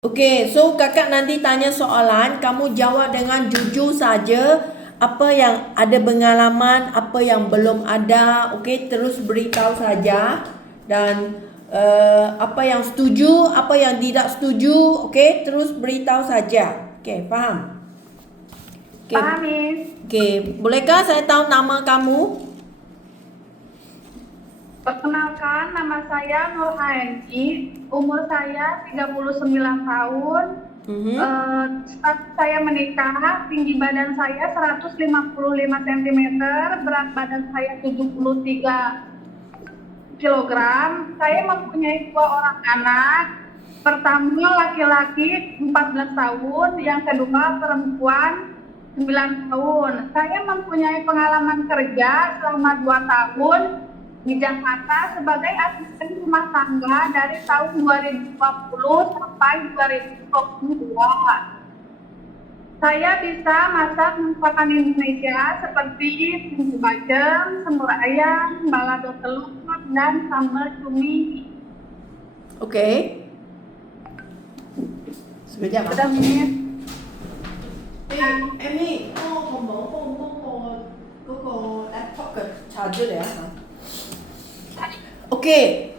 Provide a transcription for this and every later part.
Okey, so kakak nanti tanya soalan, kamu jawab dengan jujur saja. Apa yang ada pengalaman, apa yang belum ada, okey, terus beritahu saja. Dan apa yang setuju, apa yang tidak setuju, okey, terus beritahu saja. Okey, faham? Okey. Paham, Miss. Okey, bolehkah saya tahu nama kamu? Perkenalkan, nama saya Nur Haenki, umur saya 39 tahun, status saya menikah, tinggi badan saya 155 cm, berat badan saya 73 kilogram. Saya mempunyai 2 orang anak, pertama laki-laki 14 tahun, yang kedua perempuan 9 tahun. Saya mempunyai pengalaman kerja selama 2 tahun di Jakarta sebagai asisten rumah tangga dari tahun 2020 sampai 2022. Saya bisa masak masakan Indonesia seperti bumbu bacem, semur ayam, balado telur, dan sambal cumi. Okey. Sekejap. Sudah, Miss. Amy, kau laptop ke charger ya? Okey.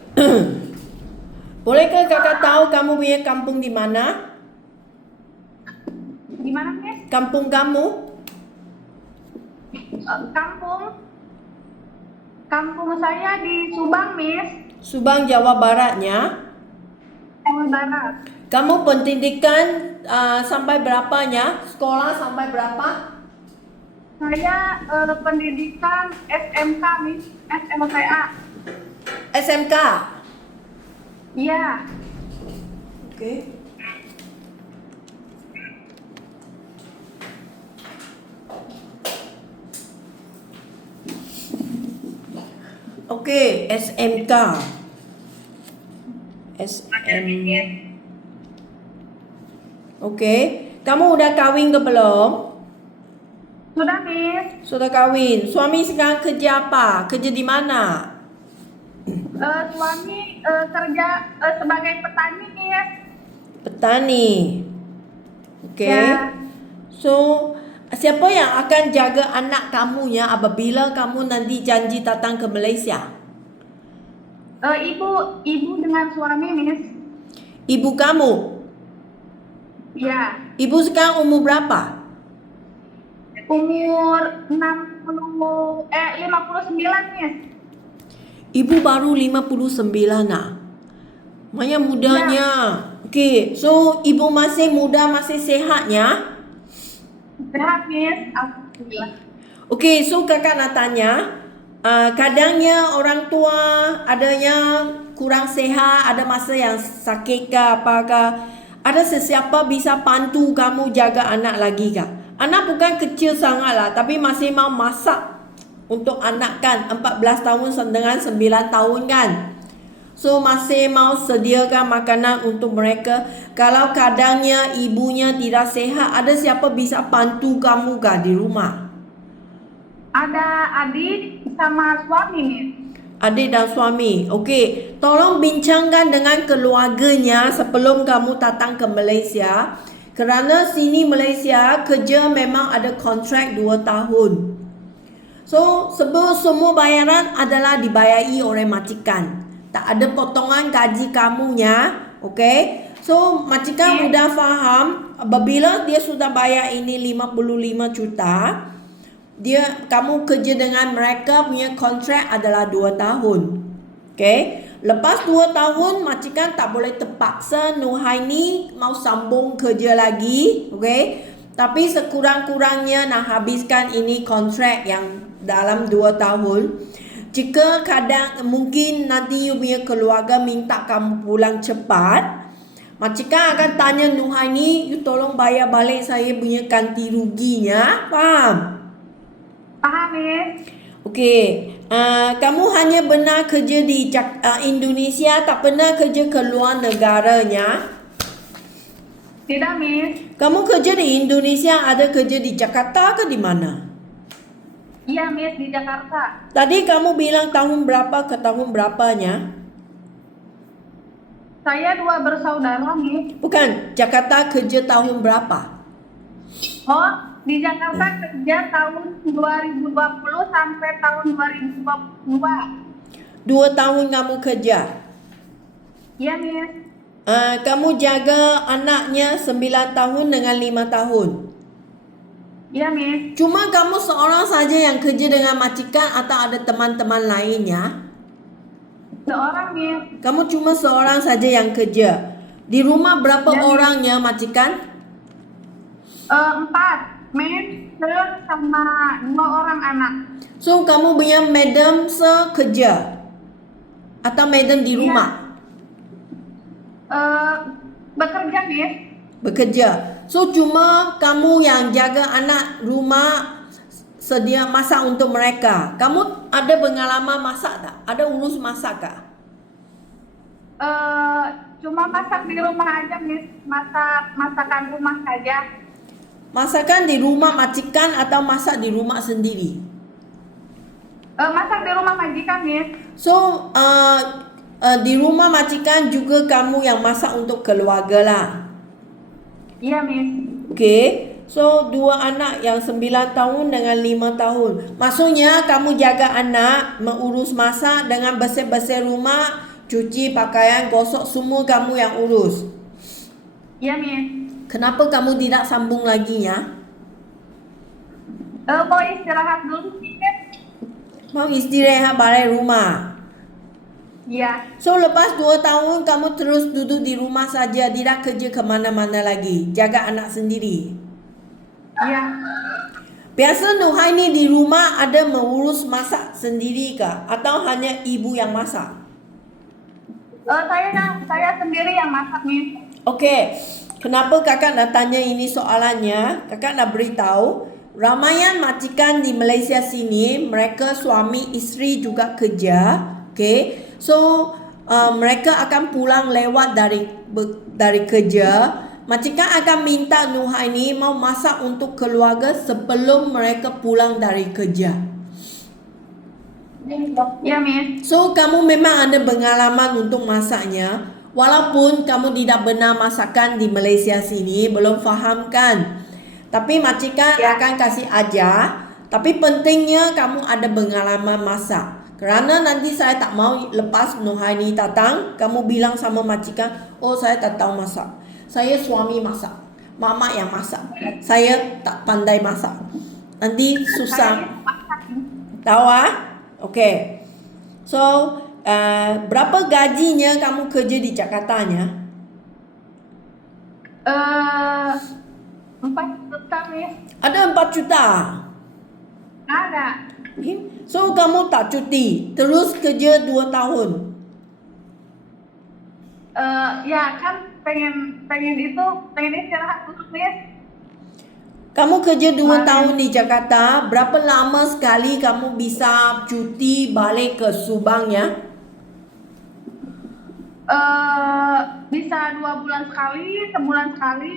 Bolehkah kakak tahu kamu punya kampung di mana? Di mana, Miss? Kampung kamu? Kampung saya di Subang, Miss. Subang, Jawa Baratnya. Jawa Barat. Kamu pendidikan sampai berapanya? Sekolah sampai berapa? Saya pendidikan SMK, Miss. SMTA. SMK. Iya. Okey. Okey, SMK. Okey. Kamu udah kahwin ke belum? Sudah, Miss. Sudah kahwin. Suami sekarang kerja apa? Kerja di mana? Suami kerja sebagai petani, Miss. Petani. Okey. Ya. So, siapa yang akan jaga anak kamu ya apabila kamu nanti janji datang ke Malaysia? Ibu dengan suami, Miss. Ibu kamu? Ya. Ibu sekarang umur berapa? Umur 59, Miss. Ibu baru 59 lah. Maya mudanya. Okey, so ibu masih muda, masih sehatnya? Sehat, Miss. Alhamdulillah. Okey, so kakak nak tanya, kadangnya orang tua adanya kurang sehat, ada masa yang sakit ke apakah? Ada sesiapa bisa bantu kamu jaga anak lagi ke? Anak bukan kecil sangat lah, tapi masih mau masak untuk anak kan, 14 tahun dengan 9 tahun kan. So masih mau sediakan makanan untuk mereka. Kalau kadangnya ibunya tidak sehat, ada siapa bisa bantu kamu ke di rumah? Ada adik sama suami, Miss. Adik dan suami. Okey, tolong bincangkan dengan keluarganya sebelum kamu datang ke Malaysia. Kerana sini Malaysia kerja memang ada kontrak 2 tahun. So, semua bayaran adalah dibayari oleh majikan. Tak ada potongan gaji kamunya. Okey. So, majikan sudah faham apabila dia sudah bayar ini 55 juta, kamu kerja dengan mereka punya kontrak adalah 2 tahun. Okey. Lepas 2 tahun majikan tak boleh terpaksa Nurhaini mau sambung kerja lagi. Okey. Tapi sekurang-kurangnya nak habiskan ini kontrak yang dalam 2 tahun. Jika kadang mungkin nanti you punya keluarga minta kamu pulang cepat, majikan akan tanya Nurhaini, you tolong bayar balik saya punya ganti ruginya. Faham? Paham, Miss. Okey. Kamu hanya benar kerja di Indonesia, tak pernah kerja ke luar negaranya? Tidak, Miss. Kamu kerja di Indonesia, ada kerja di Jakarta ke di mana? Iya, Miss, di Jakarta. Tadi kamu bilang tahun berapa ke tahun berapanya? Saya dua bersaudara nih. Bukan, Jakarta kerja tahun berapa? Oh, di Jakarta kerja tahun 2020 sampai tahun 2022. 2 tahun kamu kerja. Iya, Miss. Kamu jaga anaknya 9 tahun dengan 5 tahun. Iya, Miss. Cuma kamu seorang saja yang kerja dengan majikan atau ada teman-teman lainnya? Seorang, Miss. Kamu cuma seorang saja yang kerja. Di rumah berapa Ya, Miss. orangnya majikan? 4, Miss, sama 2 orang anak. So kamu punya madam sekerja atau madam di rumah? Bekerja, Miss. Bekerja. So cuma kamu yang jaga anak rumah, sedia masak untuk mereka. Kamu ada pengalaman masak tak? Ada urus masak tak? Cuma masak di rumah aja, Miss. Masakan rumah saja. Masakan di rumah majikan atau masak di rumah sendiri? Masak di rumah majikan, Miss. So di rumah majikan juga kamu yang masak untuk keluarga lah. Iya, Miss. Okay. So 2 anak yang 9 tahun dengan 5 tahun. Maksudnya kamu jaga anak, mengurus masak dengan bersih-bersih rumah, cuci pakaian, gosok, semua kamu yang urus. Iya, Miss. Kenapa kamu tidak sambung lagi ya? Mau istirahat dulu, Miss. Mau istirahat balik rumah. Iya. So lepas 2 tahun kamu terus duduk di rumah saja, tidak kerja kemana-mana lagi, jaga anak sendiri. Iya. Biasa Nuhaini di rumah ada mengurus masak sendiri kah? Atau hanya ibu yang masak? Saya sendiri yang masak, Miss. Okey. Kenapa kakak nak tanya ini soalannya? Kakak nak beritahu, ramaian majikan di Malaysia sini, mereka suami isteri juga kerja. Okay. So, mereka akan pulang lewat dari kerja. Majikan akan minta Nuhaini mau masak untuk keluarga sebelum mereka pulang dari kerja. Ya, Miss. So, kamu memang ada pengalaman untuk masaknya. Walaupun kamu tidak benar masakan di Malaysia sini, belum faham kan? Tapi majikan akan kasih ajar. Tapi pentingnya kamu ada pengalaman masak. Kerana nanti saya tak mau lepas Nuhaini datang, kamu bilang sama majikan, oh saya tak tahu masak. Saya suami masak. Mama yang masak. Saya tak pandai masak. Nanti susah. Tahu ah? Okay. So, berapa gajinya kamu kerja di Jakartanya? 4 juta, Miss. Ada 4 juta. Ada. So kamu tak cuti, terus kerja 2 tahun. Ya kan pengen istirahat dulu, Miss. Kamu kerja 2 tahun di Jakarta, berapa lama sekali kamu bisa cuti balik ke Subang ya? Bisa 2 bulan sekali, sebulan sekali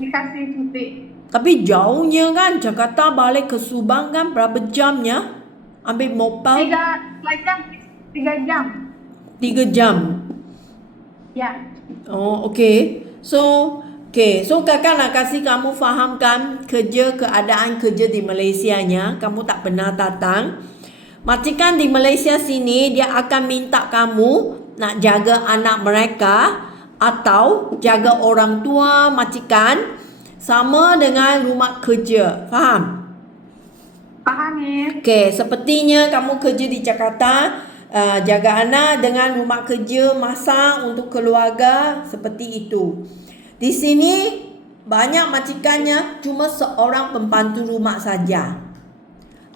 dikasih cuti. Tapi jauhnya kan, Jakarta balik ke Subang kan berapa jamnya? Ambil mobil 3 jam. 3 jam. Ya. Oh, okay. So kakak nak kasih kamu fahamkan keadaan kerja di Malaysianya. Kamu tak pernah datang. Majikan di Malaysia sini, dia akan minta kamu nak jaga anak mereka atau jaga orang tua majikan sama dengan rumah kerja. Faham? Paham, Miss. Okay, sepertinya kamu kerja di Jakarta, jaga anak dengan rumah kerja, masak untuk keluarga, seperti itu. Di sini banyak majikannya cuma seorang pembantu rumah saja.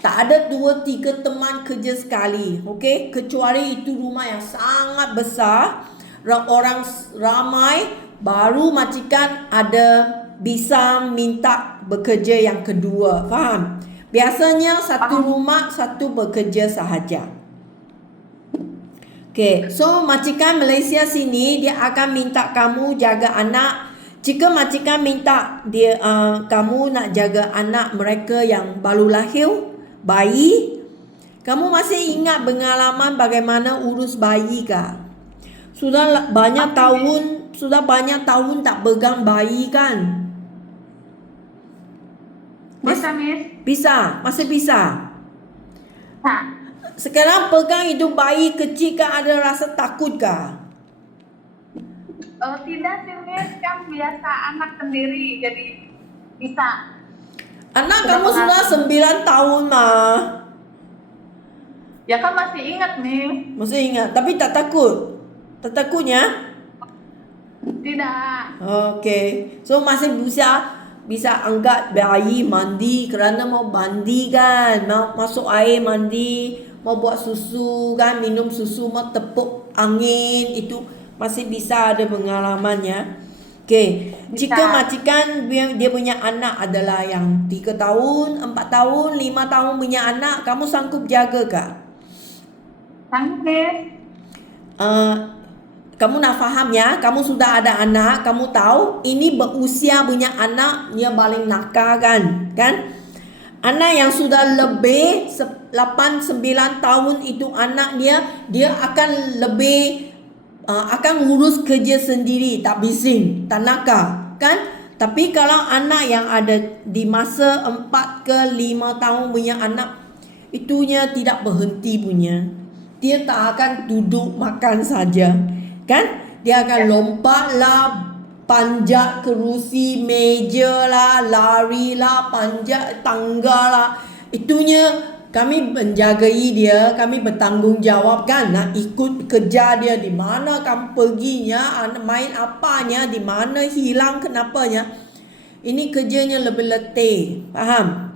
Tak ada 2-3 teman kerja sekali. Okay? Kecuali itu rumah yang sangat besar, orang ramai, baru majikan ada bisa minta bekerja yang kedua. Faham? Biasanya satu rumah satu bekerja sahaja. Okay, so majikan Malaysia sini dia akan minta kamu jaga anak. Jika majikan minta kamu nak jaga anak mereka yang baru lahir, bayi, kamu masih ingat pengalaman bagaimana urus bayi kah? sudah banyak tahun tak pegang bayi kan? Bisa, Miss. Bisa, masih bisa. Nah, Sekarang pegang itu bayi kecil kan, ada rasa takut kah? tidak sih, Miss. Kan biasa anak sendiri, jadi bisa. Anak Sudah kamu sudah pengalaman. 9 tahun mah. Ya kan masih ingat, Miss. Masih ingat, tapi tak takut. Tak takutnya? Tidak. Okey. So masih bisa angkat bayi mandi kerana mau mandi kan, mau masuk air mandi, mau buat susu kan, minum susu, mau tepuk angin, itu masih bisa ada pengalamannya. Okey. Bisa. Jika majikan dia punya anak adalah yang 3 tahun, 4 tahun, 5 tahun punya anak, kamu sanggup jaga kah? Sanggup, Miss. Kamu nak faham ya, kamu sudah ada anak, kamu tahu ini berusia punya anak, dia paling nakal kan? Anak yang sudah lebih 8 9 tahun itu anak dia akan lebih akan urus kerja sendiri, tak bising, tak nakal, kan? Tapi kalau anak yang ada di masa 4 ke 5 tahun punya anak, itunya tidak berhenti punya. Dia tak akan duduk makan saja, kan? Dia akan lompat lah, panjat kerusi, meja lah, lari lah, panjat tangga lah. Itunya kami menjagai dia, kami bertanggungjawab kan, nak ikut kejar dia di mana kamu perginya, main apanya, di mana hilang kenapanya. Ini kerjanya lebih letih, faham?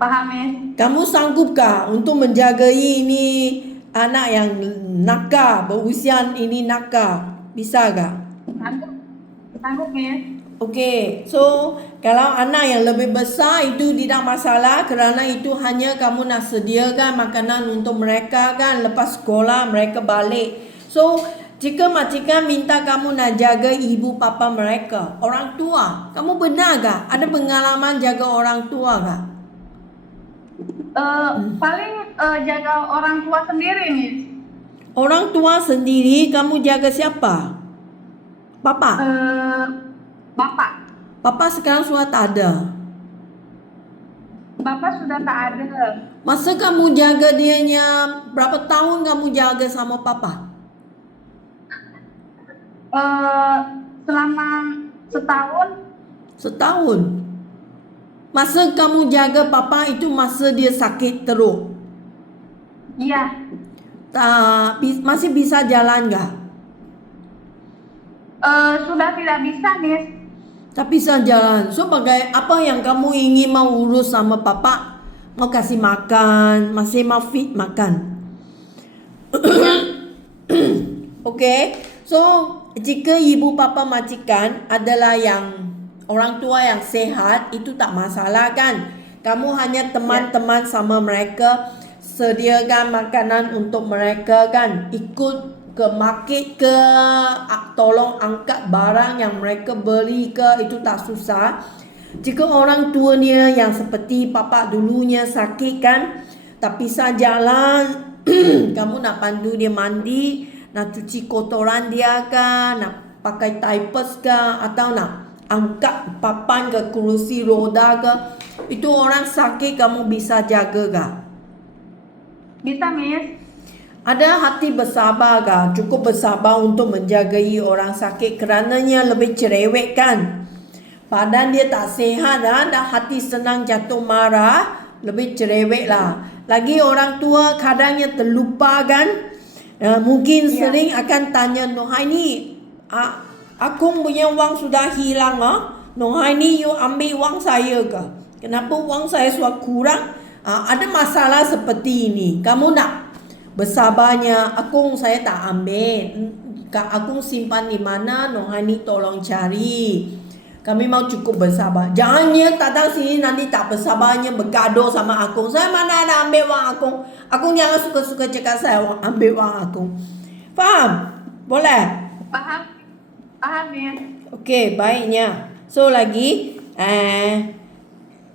Paham, Miss. Kamu sanggupkah untuk menjagai ini anak yang nakal, berusia ini nakal? Bisa kah? Sanggup. Sanggup, Miss. Okey, so kalau anak yang lebih besar itu tidak masalah kerana itu hanya kamu nak sediakan makanan untuk mereka kan, lepas sekolah mereka balik. So jika majikan minta kamu nak jaga ibu bapa mereka, orang tua, kamu benar kah? Ada pengalaman jaga orang tua kah? Paling jaga orang tua sendiri, Miss. Orang tua sendiri kamu jaga siapa? Papa. Bapak. Papa sekarang sudah tak ada. Bapak sudah tak ada. Masa kamu jaga dianya, berapa tahun kamu jaga sama papa? Selama setahun. Setahun. Masa kamu jaga papa itu masa dia sakit teruk. Iya. Masih bisa jalan gak? Sudah tidak bisa, Miss. Tak bisa jalan. So apa yang kamu ingin mau urus sama papa? Mau kasih makan, masih mau feed makan. Okay. So jika ibu bapa majikan adalah yang orang tua yang sehat, itu tak masalah kan? Kamu hanya teman-teman sama mereka, sediakan makanan untuk mereka kan, ikut ke market ke, tolong angkat barang yang mereka beli ke, itu tak susah. Jika orang tuanya yang seperti papa dulunya sakit kan, tak bisa jalan, kamu nak pandu dia mandi, nak cuci kotoran dia kan, nak pakai diapers ke, atau nak angkat papan ke kerusi roda ke, itu orang sakit kamu bisa jaga kah? Bisa, Miss. Ada hati bersabar kah? Cukup bersabar untuk menjagai orang sakit kerananya lebih cerewet kan? Badan dia tak sihat dah hati senang jatuh marah, lebih cerewet lah. Lagi orang tua kadangnya terlupa kan? Mungkin sering akan tanya, Nohai ni, Akung punya wang sudah hilang Nohai ni you ambil wang saya ke? Kenapa wang saya sudah kurang? Ada masalah seperti ini. Kamu nak bersabarnya, Akung saya tak ambil. Akung simpan di mana? Nohai ni tolong cari. Kami mau cukup bersabar. Jangannya datang sini nanti tak bersabarnya bergaduh sama Akung. Saya mana ada ambil wang Akung. Akung jangan suka-suka cakap saya ambil wang Akung. Faham? Boleh? Paham. Paham, Miss. Okey, baiknya. So lagi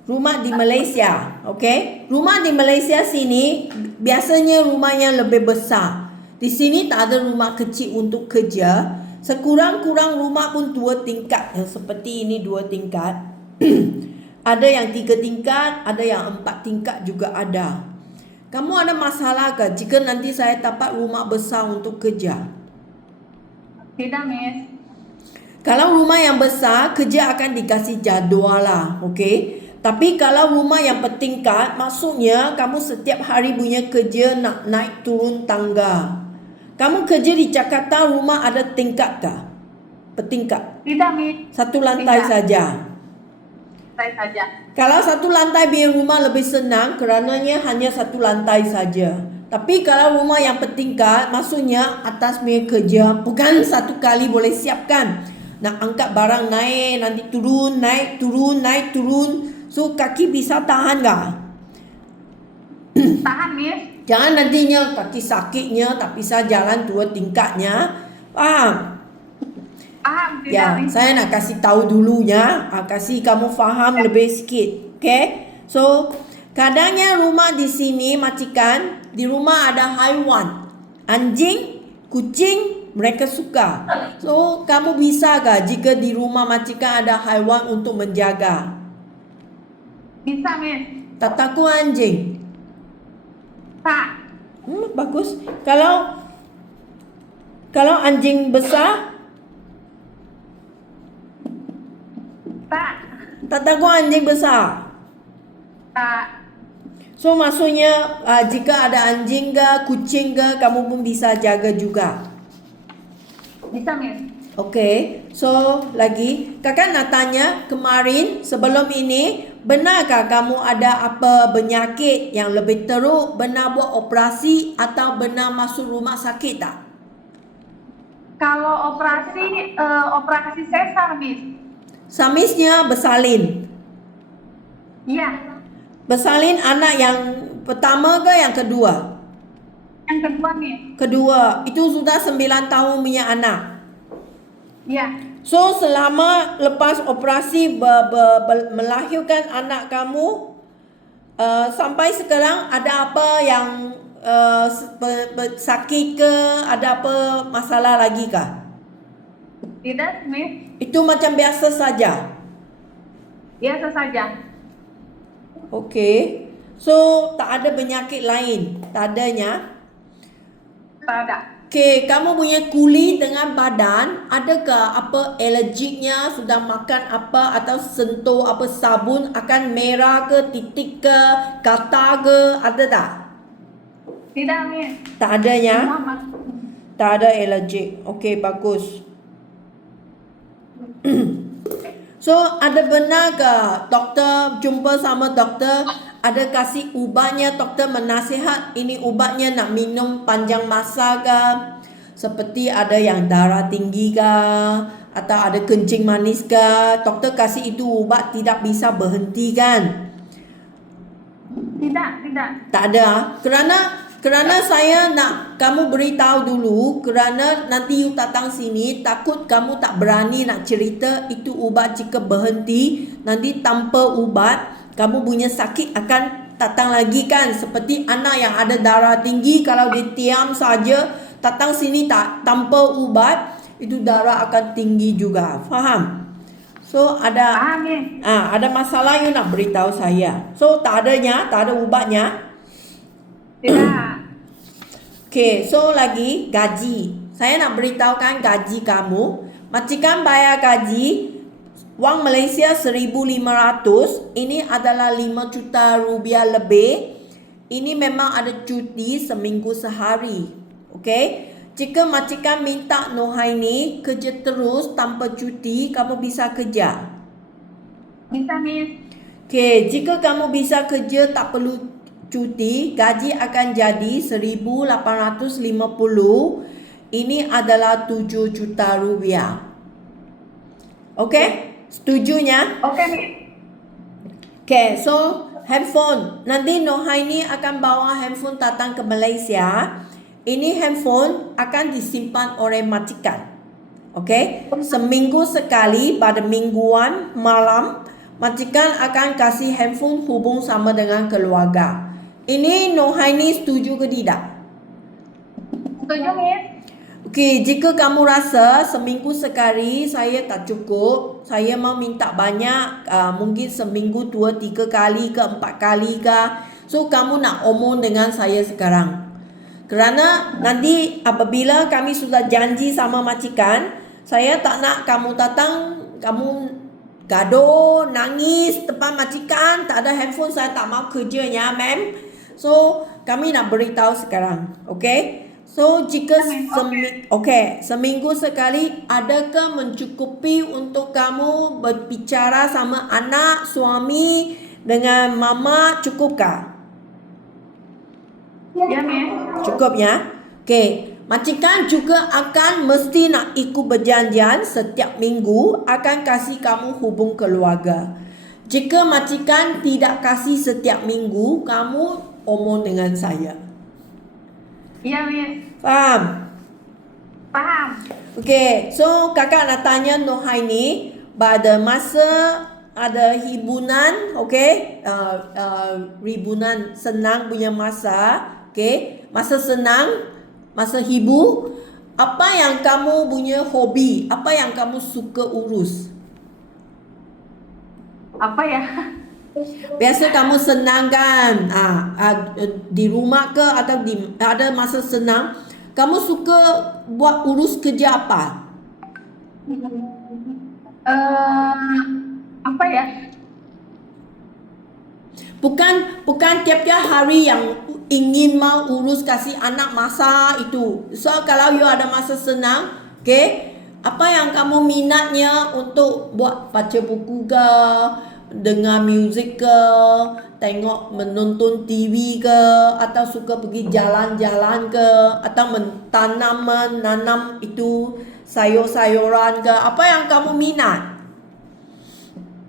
rumah di Malaysia, okey? Rumah di Malaysia sini biasanya rumahnya lebih besar. Di sini tak ada rumah kecil untuk kerja. Sekurang-kurang rumah pun 2 tingkat. Seperti ini 2 tingkat. Ada yang 3 tingkat, ada yang 4 tingkat juga ada. Kamu ada masalah ke jika nanti saya dapat rumah besar untuk kerja? Tidak, Miss. Kalau rumah yang besar, kerja akan dikasih jadual lah, okey? Tapi kalau rumah yang bertingkat, maksudnya kamu setiap hari punya kerja nak naik turun tangga. Kamu kerja di Jakarta, rumah ada tingkat kah? Bertingkat? Tidak, Miss. Satu lantai Tidak. saja. Saya saja. Kalau satu lantai biar rumah lebih senang kerananya hanya satu lantai saja. Tapi kalau rumah yang bertingkat, maksudnya atas punya kerja bukan satu kali boleh siapkan. Nak angkat barang naik, nanti turun, naik, turun, naik, turun. So kaki bisa tahan tak? Tahan, Miss. Jangan nantinya kaki sakitnya tak bisa jalan 2 tingkatnya. Faham? Paham, tidak, Ya, Miss. saya nak kasih tahu dulunya, kasih kamu faham lebih sikit. Okay? So, kadangnya rumah di sini majikan, di rumah ada haiwan. Anjing, kucing, mereka suka. So, kamu bisa ke jika di rumah majikan ada haiwan untuk menjaga? Bisa, Miss. Tak takut anjing? Tak. Bagus. Kalau anjing besar, Tak. tak takut anjing besar? Tak. So maksudnya jika ada anjing ke, kucing ke, kamu pun bisa jaga juga. Bisa, Miss. Okay, so lagi kakak nak tanya kemarin sebelum ini, benarkah kamu ada apa penyakit yang lebih teruk, benar buat operasi atau benar masuk rumah sakit tak? Kalau operasi sesar, Miss. Samisnya bersalin. Iya. Bersalin anak yang pertama ke yang kedua? Yang kedua, Miss. Kedua, itu sudah 9 tahun punya anak. Iya. So selama lepas operasi melahirkan anak kamu, sampai sekarang ada apa yang sakit ke, ada apa masalah lagi kah? Tidak, Miss. Itu macam biasa saja. Biasa saja. Okey. So tak ada penyakit lain, tak adanya. Tak ada. Okey, kamu punya kulit dengan badan, adakah apa alergiknya, sudah makan apa atau sentuh apa sabun akan merah ke, titik ke, gatal ke, ada tak? Tidak, Miss. Tak adanya? Semua masuk. Tak ada alergik. Okey, bagus. So, ada benar ke doktor jumpa sama doktor, ada kasih ubatnya, doktor menasihat ini ubatnya nak minum panjang masa ke? Seperti ada yang darah tinggi ke, atau ada kencing manis ke, doktor kasih itu ubat tidak bisa berhenti kan? Tidak, tidak. Tak ada. Kerana saya nak kamu beritahu dulu, kerana nanti you datang sini takut kamu tak berani nak cerita itu ubat jika berhenti, nanti tanpa ubat kamu punya sakit akan datang lagi kan. Seperti anak yang ada darah tinggi, kalau dia diam saja datang sini tak tanpa ubat, itu darah akan tinggi juga. Faham? So ada Paham, Miss. ada masalah you nak beritahu saya. So tak adanya, tak ada ubatnya. Tidak. Okay, so lagi gaji. Saya nak beritahukan gaji kamu. Majikan bayar gaji wang Malaysia 1,500. Ini adalah 5 juta rupiah lebih. Ini memang ada cuti seminggu sehari. Okay? Jika majikan minta Nohaini kerja terus tanpa cuti, kamu bisa kerja. Bisa, Miss. Okay, jika kamu bisa kerja tak perlu cuti, gaji akan jadi 1,850. Ini adalah 7 juta rupiah. Okay? Setujunya? Oke, Miss. Okay, so handphone. Nanti Nohaini akan bawa handphone datang ke Malaysia. Ini handphone akan disimpan oleh majikan. Okay? Seminggu sekali pada mingguan malam, majikan akan kasih handphone hubung sama dengan keluarga. Ini Nohaini setuju ke tidak? Setuju, Miss? Okey, jika kamu rasa seminggu sekali saya tak cukup, saya mau minta banyak, mungkin seminggu 2-3 kali ke 4 kali ke. So, kamu nak omong dengan saya sekarang. Kerana nanti apabila kami sudah janji sama majikan, saya tak nak kamu datang, kamu gaduh, nangis depan majikan, tak ada handphone, saya tak mau kerjanya, ma'am. So, kami nak beritahu sekarang, okey? So, jika seminggu sekali, adakah mencukupi untuk kamu berbicara sama anak, suami dengan mama, cukupkah? Ya, Miss. Cukup ya? Okey. Majikan juga akan mesti nak ikut berjanjian setiap minggu akan kasih kamu hubung keluarga. Jika majikan tidak kasih setiap minggu, kamu omong dengan saya. Iya, Miss. Faham? Paham. Okey, so kakak nak tanya Nohaini, pada masa ada hiburan, okey, ribunan senang punya masa, okey, masa senang, masa hibur, apa yang kamu punya hobi, apa yang kamu suka urus? Apa ya? Biasa kamu senang kan, di rumah ke atau ada masa senang, kamu suka buat urus kerja apa? Apa ya? Bukan tiap-tiap hari yang ingin mau urus kasih anak masa itu. So kalau you ada masa senang, okay, apa yang kamu minatnya untuk buat baca buku ke, dengar muzik ke, tengok menonton TV ke, atau suka pergi jalan-jalan ke, atau menanam itu sayur-sayuran ke, apa yang kamu minat?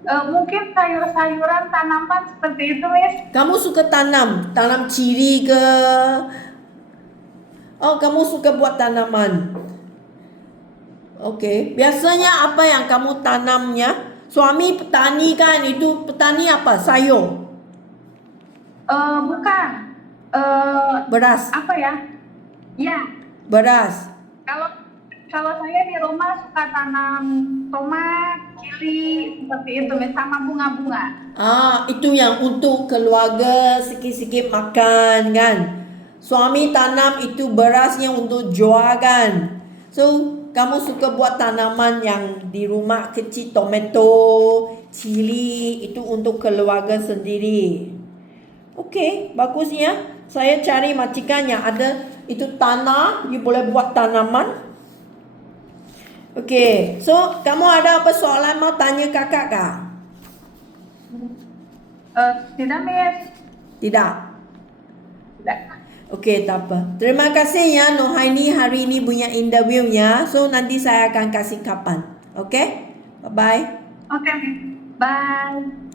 Mungkin sayur-sayuran, tanaman seperti itu, Miss. Kamu suka tanam ciri ke? Oh, kamu suka buat tanaman. Okey, biasanya apa yang kamu tanamnya? Suami petani kan? Itu petani apa? Sayur. Bukan. Beras. Apa ya? Ya. Beras. Kalau saya di rumah suka tanam tomat, cili, seperti itu, Miss, sama bunga-bunga. Itu yang untuk keluarga sikit-sikit makan kan? Suami tanam itu berasnya untuk jual kan? So, kamu suka buat tanaman yang di rumah kecil, tomato, cili, itu untuk keluarga sendiri. Okey, bagusnya. Saya cari majikan yang ada itu tanah, you boleh buat tanaman. Okey, so kamu ada apa soalan mau tanya kakak kah? Tidak, Miss. Tidak. Tidak. Okey, tak apa. Terima kasih ya Nohaini hari ini punya interviewnya. So nanti saya akan kasih kapan. Okey? Bye-bye. Oke, Miss. Bye.